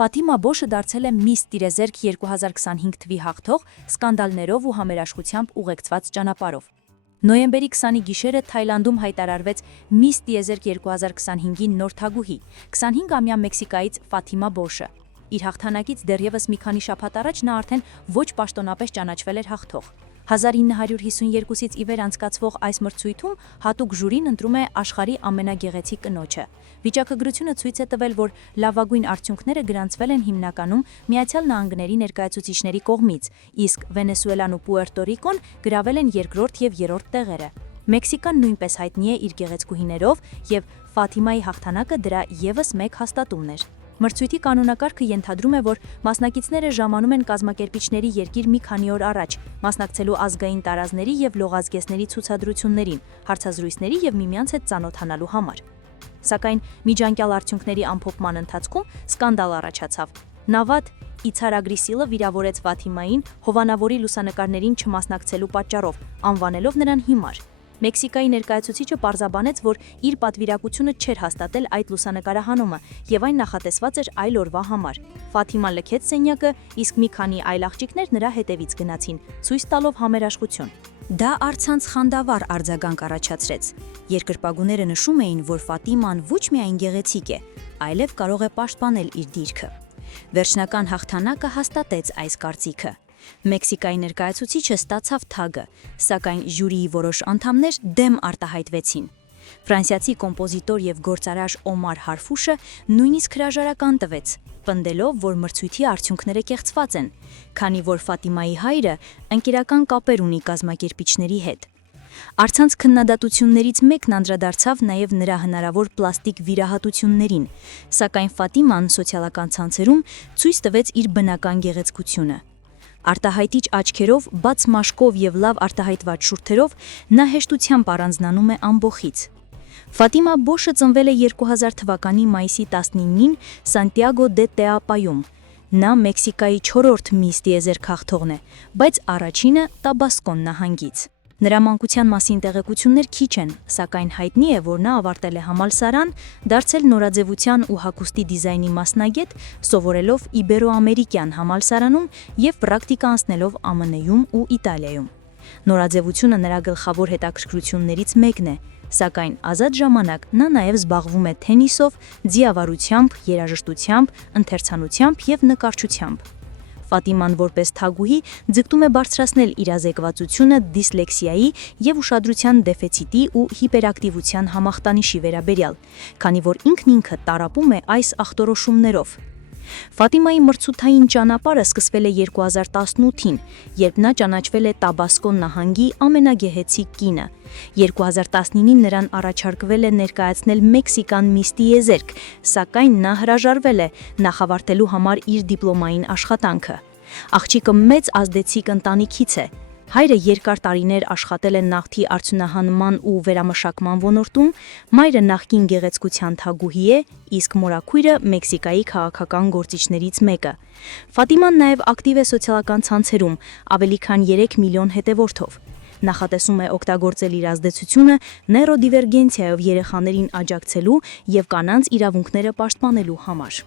Ֆաթիմա Բոշը դարձել է Miss Տիրեզերք 2025 թվի հաղթող սկանդալներով ու համերաշխությամբ ուղեկցված ճանապարհով։ Նոյեմբերի 20-ի գիշերը Թայլանդում հայտարարվեց Miss Տիրեզերք 2025-ի նոր թագուհի, 25-ամյա Մեքսիկայից Ֆաթիմա Բոշը։ Իր հաղթանակից դեռևս մի քանի շաբաթ առաջ նա արդեն ոչ պաշտոնապես ճանաչվել էր հաղթող։ 1952-ից ի վեր անցկացվող այս մրցույթում հատուկ ժյուրին ընտրում է աշխարհի ամենագեղեցիկ կնոջը։ Վիճակագրությունը ցույց է տվել, որ լավագույն արդյունքները գրանցվել են հիմնականում Միացյալ Նահանգների ներկայացուցիչների կողմից, իսկ Վենեսուելան ու Պուերտո Ռիկոն գրավել են երկրորդ և երրորդ տեղերը։ Մեքսիկան նույնպես հայտնի է իր գեղեցկուհիներով, և Ֆաթիմայի հաղթանակը դրա ևս մեկ հաստատումն էր։ Մրցույթի կանոնակարգը ենթադրում է, որ մասնակիցները ժամանում են կազմակերպիչների երկիր մի քանի օր առաջ, մասնակցելու ազգային տարազների և լողազգեստների ցուցադրություններին, հարցազրույցների և միմյանց հետ ծանոթանալու համար։ Սակայն միջանկյալ արդյունքների ամփոփման ընթացքում սկանդալ առաջացավ։ Նավադ Իցարագրիսիլը վիրավորեց Ֆաթիմային հովանավորի լուսանկարներին չմասնակցելու պատճառով, անվանելով նրան հիմար։ Մեքսիկայի ներկայացուցիչը պարզաբանեց, որ իր պատվիրակությունը չէր հաստատել այդ լուսանկարահանումը, և այն նախատեսված էր այլ օրվա համար։ Ֆաթիման լքեց սենյակը, իսկ մի քանի այլ աղջիկներ նրա հետևից գնացին, ցույց տալով համերաշխություն։ Դա առցանց խանդավառ արձագանք առաջացրեց։ Երկրպագուները նշում էին, որ Ֆաթիման ոչ միայն գեղեցիկ է, այլև կարող է պաշտպանել իր դիրքը։ Վերջնական հաղթանակը հաստատեց այս կարծիքը։ Մեքսիկայի ներկայացուցիչը ստացավ թագը, սակայն ժյուրիի որոշ անդամներ դեմ արտահայտվեցին։ Ֆրանսիացի կոմպոզիտոր և գործարար Օմար Հարֆուշը նույնիսկ հրաժարական տվեց, պնդելով, որ մրցույթի արդյունքները կեղծված են, քանի որ Ֆաթիմայի հայրը ընկերական կապեր ունի կազմակերպիչների հետ։ Առցանց քննադատություններից մեկն անդրադարձավ նաև նրա հնարավոր պլաստիկ վիրահատություններին, սակայն Ֆաթիման սոցիալական ցանցերում ցույց տվեց իր բնական գեղեցկությունը։ Արտահայտիչ աչքերով, բաց մաշկով և լավ արտահայտված շուրթերով նա հեշտությամբ առանձնանում է ամբոխից։ Ֆաթիմա Բոշը ծնվել է 2000 թվականի մայիսի 19-ին Սանտիագո դե Տեապայում։ Նա Մեքսիկայի 4-րդ Miss Տիրեզերք հաղթողն է, բայց առաջինը Տաբասկոն նահանգից։ Նրա մանկության մասին տեղեկություններ քիչ են, սակայն հայտնի է, որ նա ավարտել է համալսարան, դարձել նորաձևության ու հագուստի դիզայնի մասնագետ, սովորելով Իբերոամերիկյան համալսարանում և պրակտիկա անցնելով ԱՄՆ-ում ու Իտալիայում։ Նորաձևությունը նրա գլխավոր հետաքրքրություններից մեկն է, սակայն ազատ ժամանակ նա նաև զբաղվում է թենիսով, ձիավարությամբ, երաժշտությամբ, ընթերցանությամբ և նկարչությամբ։ Ֆաթիման որպես թագուհի ձգտում է բարձրացնել իրազեկվածությունը դիսլեքսիայի և ուշադրության դեֆիցիտի ու հիպերակտիվության համախտանիշի վերաբերյալ, քանի որ ինքը տառապում է այս ախտորոշումներով։ Ֆաթիմայի մրցութային ճանապարհը սկսվել է 2018-ին, երբ նա ճանաչվել է Տաբասկո նահանգի ամենագեղեցիկ կինը։ 2019-ին նրան առաջարկվել է ներկայացնել Մեքսիկան Miss Տիրեզերք, սակայն նա հրաժարվել է նախավարտելու համար իր դիպլոմային աշխատանքը։ Աղջիկը մեծ ազդեցիկ ընտանիքից է։ Հայրը երկար տարիներ աշխատել է նավթի արդյունահանման ու վերամշակման ոլորտում, մայրը նախկին գեղեցկության թագուհի է, իսկ մորաքույրը Մեքսիկայի քաղաքական գործիչներից մեկը։ Ֆաթիման նաև ակտիվ է սոցիալական ցանցերում, ավելի քան 3 միլիոն հետևորդով։ Նախատեսում է օգտագործել իր ազդեցությունը նեյրոդիվերգենցիայով երեխաներին աջակցելու և կանանց իրավունքները պաշտպանելու համար։